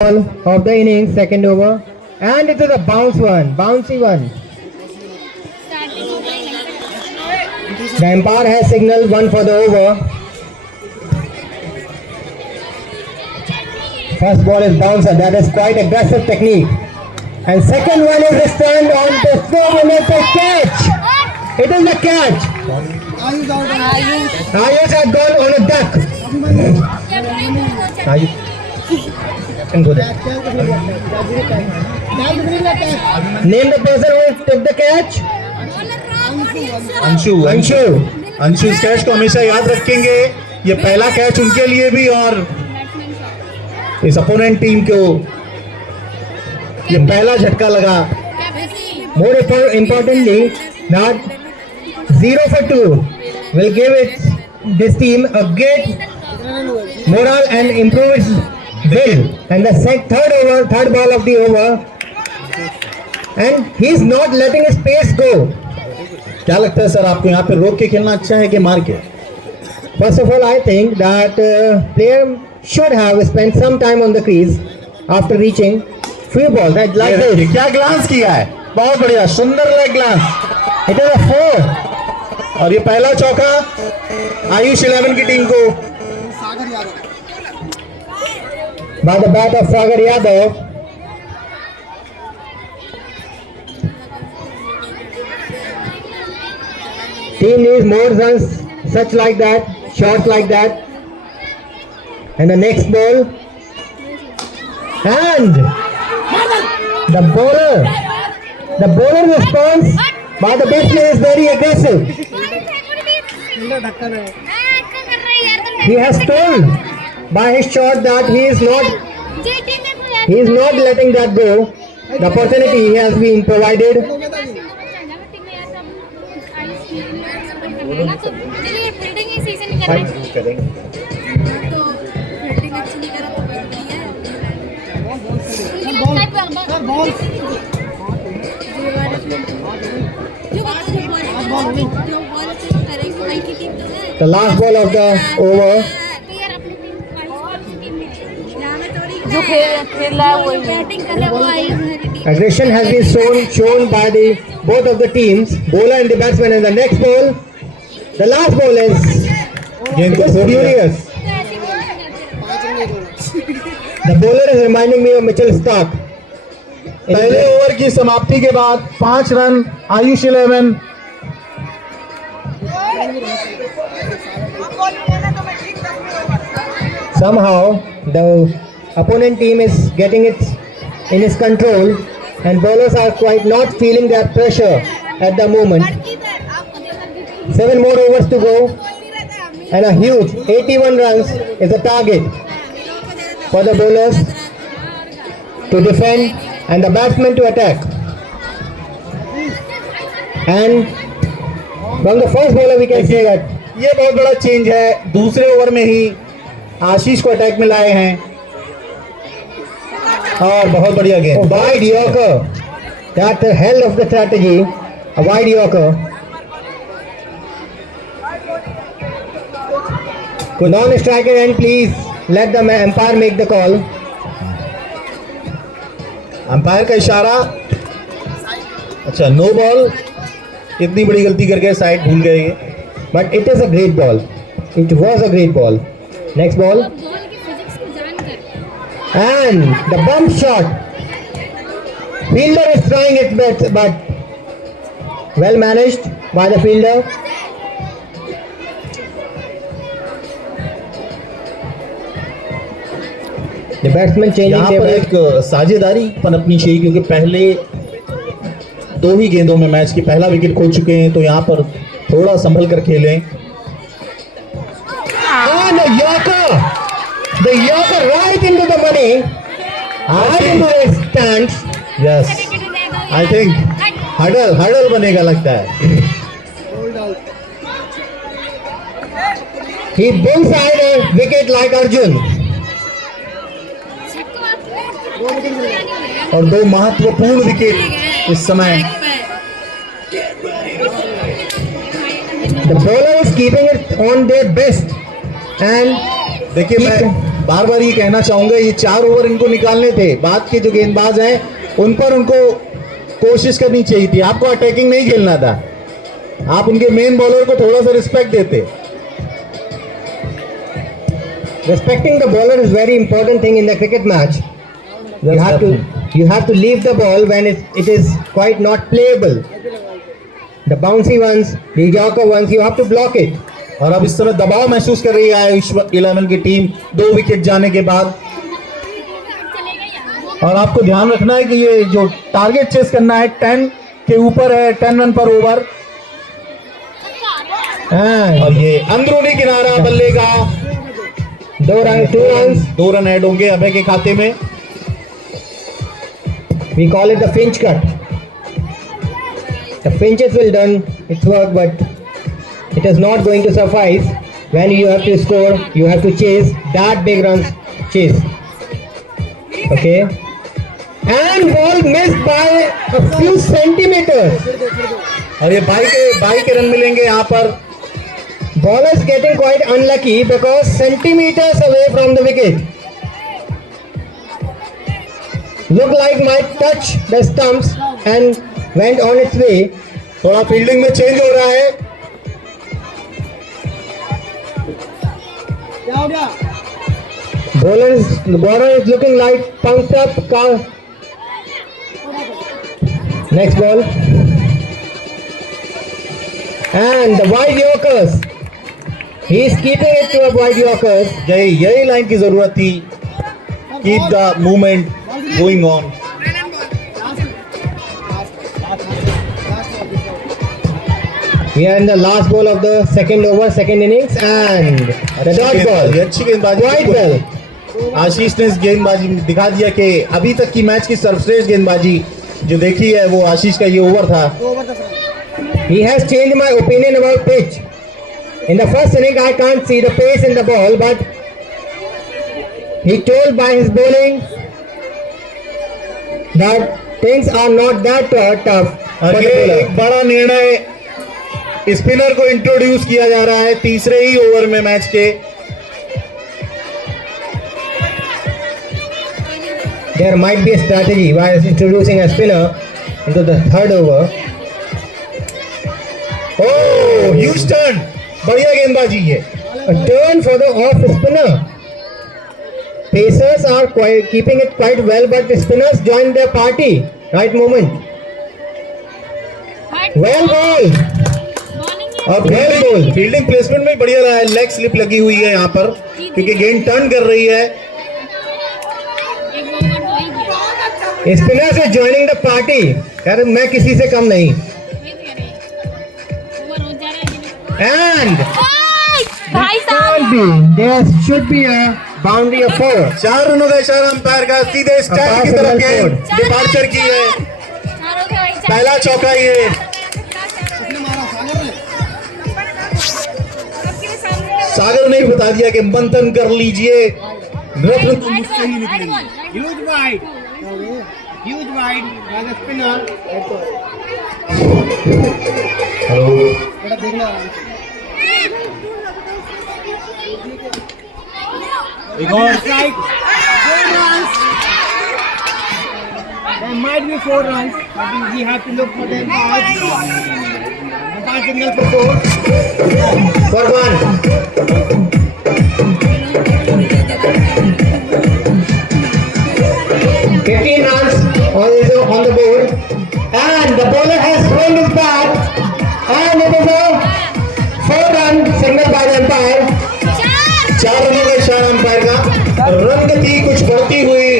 ball of the innings, second over, and it is a bouncy one. The umpire has signaled one for the over. First ball is bouncer, that is quite aggressive technique. And second one is a stand on the throw and it's a catch. It is a catch. Ayush had gone on a duck. Ayush can go there. Name the person who took the catch. Anshu Anshu इस catch को हमेशा याद रखेंगे. ये पहला catch उनके लिए भी और इस अपोनेंट टीम को ये पहला झटका लगा. More importantly, that 0 for 2 will give this team a great morale and improve its will. And the third ball of the over, and he's not letting his pace go. क्या लगता है sir आपको यहाँ पे रोक के खेलना अच्छा है कि मार के? First of all, I think that player should have spent some time on the crease after reaching free ball. Like this. क्या ग्लांस किया है, बहुत बढ़िया, सुंदर leg glance. It is a 4. और ये पहला चौका आयुष 11 की टीम को. By the bat of Sagar Yadav. Team needs more runs such like that, shots like that. And the next ball. And the bowler response by the batsman is very aggressive. He has told by his shot that he is not letting that go. The opportunity has been provided. The last ball of the over. Aggression has been shown by both of the teams, bowler and the batsman. And the next ball, the last ball is furious. The bowler is reminding me of Mitchell Stark. पहले over की समाप्ति के बाद 5 run Ayush 11. Somehow the opponent team is getting it in its control, and bowlers are quite not feeling that pressure at the moment. 7 more overs to go, and a huge 81 runs is the target for the bowlers to defend and the batsmen to attack. And from the first bowler we can say that ये बहुत बड़ा change है. दूसरे over में ही आशीष को attack में लाए हैं और बहुत बढ़िया गेंद. Wide Yorker, that the hell of the strategy, a wide Yorker. Non-striker end, please let the umpire make the call. Umpire का इशारा. अच्छा, नो बॉल. इतनी बड़ी गलती करके साइड भूल गए ये. But it is a great ball. It was a great ball. Next ball. And the bump shot. Fielder is trying its best, but well managed by the fielder. The batsman changing यहाँ पर एक साझेदारी पनपनी चाहिए क्योंकि पहले 2 ही गेंदों में match की पहला विकेट खो चुके हैं, तो यहाँ पर थोड़ा संभल कर खेलें. And the Yorker right into the money, right into the stands. Yes, I think huddle बनेगा लगता है. He bullseyed a wicket like Arjun. और 2 महत्वपूर्ण विकेट इस समय. The bowler is keeping it on their best and देखिए मैं बार बार ये कहना चाहूंगा, ये 4 ओवर इनको निकालने थे। बाद के जो गेंदबाज हैं उन पर उनको कोशिश करनी चाहिए थी। आपको अटैकिंग नहीं खेलना था, आप उनके मेन बॉलर को थोड़ा सा रिस्पेक्ट देते। Respecting the bowler is very important thing in the cricket match. You have to leave the ball when it is quite not playable. The bouncy ones, the yorker ones, you have to block it. और अब इस तरह दबाव महसूस कर रही है आयुष 11 की टीम 2 विकेट जाने के बाद। और आपको ध्यान रखना है कि ये जो टारगेट चेस करना है 10 के ऊपर है, 10 रन पर ओवर। और ये अंदरूनी किनारा बल्ले का 2 रन ऐड होंगे अभय के खाते में। We call it the Finch cut. The Finches will done its work, but it is not going to suffice. When you have to score, you have to chase that big runs. Chase. Okay. And ball missed by a few centimeters. और ये by के run मिलेंगे यहाँ पर। Ball is getting quite unlucky because centimeters away from the wicket. Look like might touch the stumps and went on its way. थोड़ा fielding में change हो रहा है। The bowler is looking like pumped up car. Next ball. And the wide Yorkers. He is keeping it to a wide Yorkers. यही line की जरूरत थी। Keep the movement going on. We are in the last ball of the second over, second innings, and the dot ball. अच्छी गेंदबाजी। Quite well. आशीष ने इस गेंदबाजी में दिखा दिया कि अभी तक की मैच की सर्वश्रेष्ठ गेंदबाजी जो देखी है वो आशीष का ये ओवर था। He has changed my opinion about pitch. In the first inning, I can't see the pace in the ball, but he told by his bowling that things are not that tough. और ये एक बड़ा निर्णय, spinner को introduce किया जा रहा है तीसरे ही ओवर में मैच के। There might be a strategy by introducing a spinner into the third over. Oh, Houston, बढ़िया गेंदबाजी है। A turn for the off spinner. Pacers are keeping it quite well, but the spinners joined their party. Right moment. Well bowled. अब fielding placement में बढ़िया रहा है। Leg slip लगी हुई है यहाँ पर क्योंकि गेंद टर्न कर रही है। Spinners are joining the party. यार मैं किसी से कम नहीं। And there should be a boundary of 4. 4 रनों का इशारा अंपायर का सीधे स्टैंड की तरफ गेंद डिपार्चर की है। पहला चौका ये सागर ने बता दिया कि मंथन कर लीजिए। Huge wide as a spinner. एक और Strike. 4 runs. There might be 4 runs, but we have to look for them. The signal for 4. For 1. On the board, and the bowler has thrown his bat, and it is a 4-run signal by the umpire. 4 रनों का इशारा umpire का। Run गति कुछ बढ़ती हुई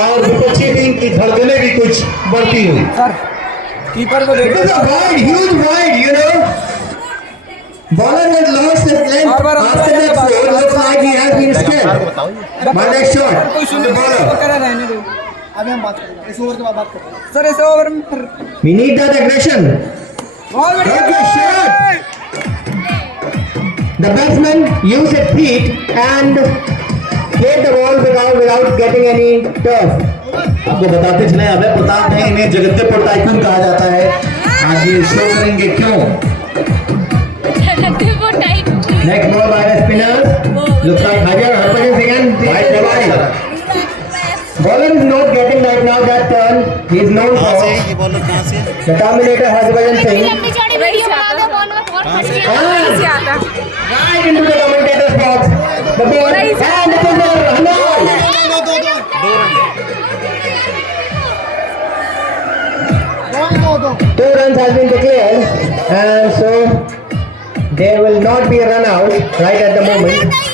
और विपक्षी टीम की धड़कनें भी कुछ बढ़ती हुई। Keeper को देखो, huge wide, you know. Bowler has lost his length after that score. Looks like he has been scared by that shot from the bowler. अभी हम बात करेंगे इस ओवर के बाद बात करते हैं। सर इस ओवर में We need that aggression. Okay, shot. The batsman used his feet and played the ball without getting any turf. आपको बताते चले अभय प्रताप है, इन्हें जगदीपुर टाइकून कहा जाता है। आज ये शो करेंगे क्यों। Next ball by the spinners. Looks like Harbhajan Singh and भाई बोलो जरा। bowler is not getting right now that turn. He is known कहाँ से for है ये बॉलर, कहाँ से है? the Terminator Harbhajan Singh. लंबी चौड़ी वीडियो बना दो बॉल में बहुत बढ़िया हाँ। से आता Right into the commentator's box. The ball and it is a run. दो 2 runs has been declared, and so there will not be a run out right at the moment.